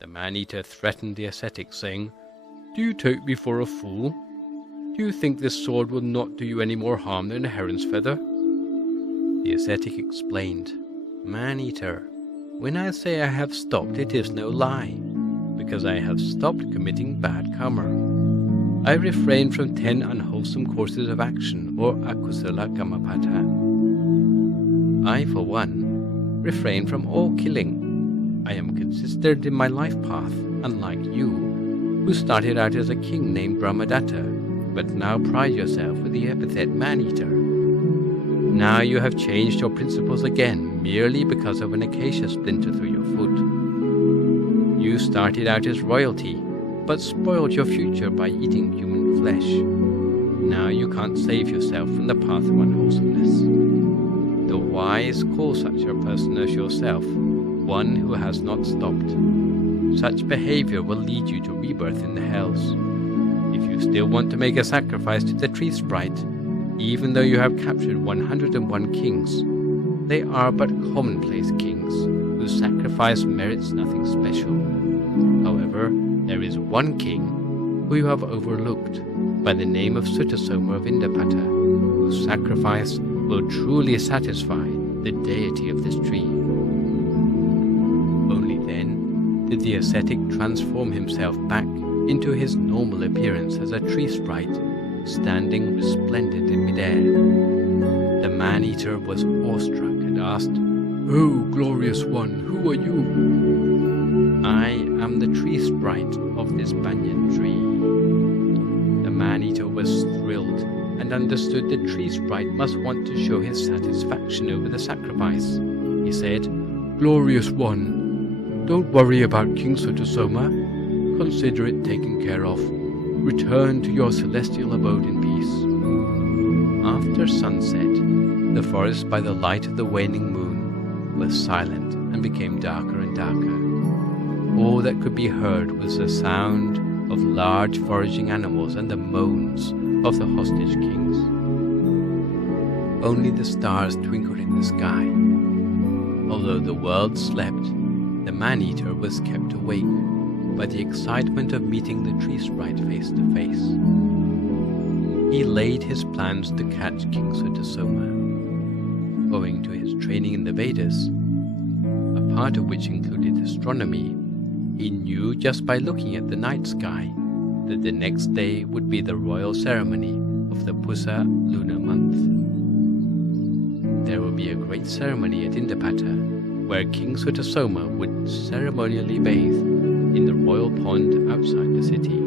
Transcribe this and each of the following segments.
The man-eater threatened the ascetic, saying, "Do you take me for a fool? Do you think this sword will not do you any more harm than a heron's feather?" The ascetic explained, "Man-eater, when I say I have stopped, it is no lie, because I have stopped committing bad karma. I refrain from 10 unwholesome courses of action, or akusala kamapata. I, for one, refrain from all killing. I am consistent in my life path, unlike you, who started out as a king named Brahmadatta, but now pride yourself with the epithet man-eater. Now you have changed your principles again, merely because of an acacia splinter through your foot. You started out as royalty, but spoiled your future by eating human flesh. Now you can't save yourself from the path of unwholesomeness. The wise call such a person as yourself one who has not stopped. Such behavior will lead you to rebirth in the hells. If you still want to make a sacrifice to the tree sprite, even though you have captured 101 kings, they are but commonplace kings, whose sacrifice merits nothing special. However, there is one king who you have overlooked, by the name of Sutasoma of Indapata, whose sacrifice will truly satisfy the deity of this tree." Only then did the ascetic transform himself back into his normal appearance as a tree sprite, standing resplendent in midair. The man-eater was awestruck and asked, "Oh, glorious one, who are you?" "I am the tree sprite of this banyan tree." The man-eater was thrilled and understood the tree sprite must want to show his satisfaction over the sacrifice. He said, "Glorious one, don't worry about King Sutasoma. Consider it taken care of. Return to your celestial abode in peace." After sunset, the forest by the light of the waning moon was silent and became darker and darker. All that could be heard was the sound of large foraging animals and the moans of the hostage kings. Only the stars twinkled in the sky. Although the world slept, the man-eater was kept awake by the excitement of meeting the tree sprite face to face. He laid his plans to catch King Sutasoma. Owing to his training in the Vedas, a part of which included astronomy, he knew just by looking at the night sky that the next day would be the royal ceremony of the Pusa lunar month. There would be a great ceremony at Indapata, where King Sutasoma would ceremonially bathe in the royal pond outside the city.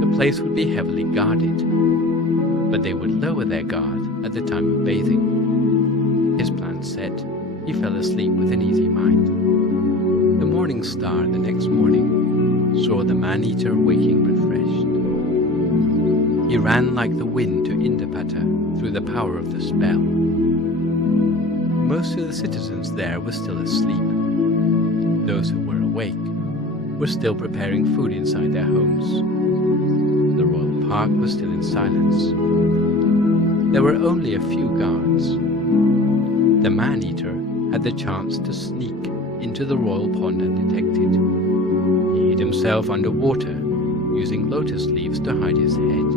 The place would be heavily guarded, but they would lower their guard at the time of bathing. His plans set, he fell asleep with an easy mind. The morning star the next morning saw the man-eater waking refreshed. He ran like the wind to Indapata through the power of the spell. Most of the citizens there were still asleep. Those who were awake were still preparing food inside their homes. The royal park was still in silence. There were only a few guards. The man-eater had the chance to sneak into the royal pond undetected. He hid himself underwater, using lotus leaves to hide his head.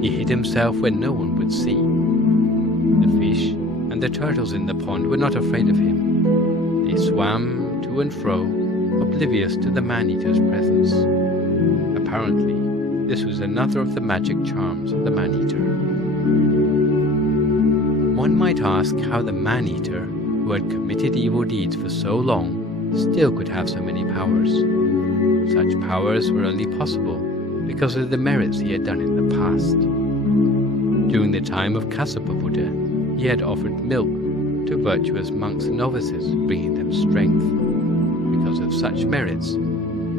He hid himself where no one would see. The fish and the turtles in the pond were not afraid of him. They swam to and fro, oblivious to the man-eater's presence. Apparently, this was another of the magic charms of the man-eater. One might ask how the man-eater, who had committed evil deeds for so long, still could have so many powers. Such powers were only possible because of the merits he had done in the past. During the time of Kassapa Buddha, he had offered milk to virtuous monks and novices, bringing them strength. Because of such merits,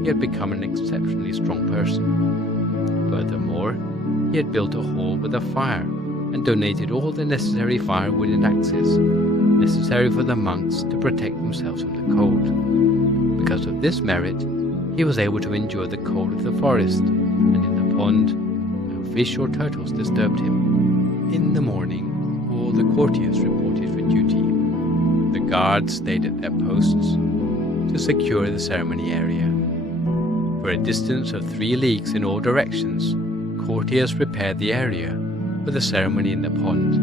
he had become an exceptionally strong person. Furthermore, he had built a hall with a fire and donated all the necessary firewood and axes necessary for the monks to protect themselves from the cold. Because of this merit, he was able to endure the cold of the forest, and in the pond, no fish or turtles disturbed him. In the morning, all the courtiers reported for duty. The guards stayed at their posts. to secure the ceremony area. For a distance of 3 leagues in all directions, courtiers prepared the area for the ceremony in the pond.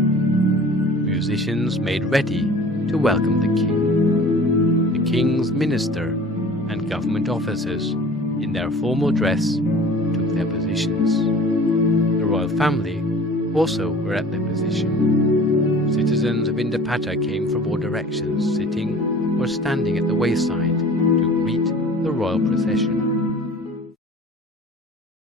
Musicians made ready to welcome the king. The king's minister and government officers, in their formal dress, took their positions. The royal family also were at their position. Citizens of Indapata came from all directions, sitting or standing at the wayside to greet the royal procession.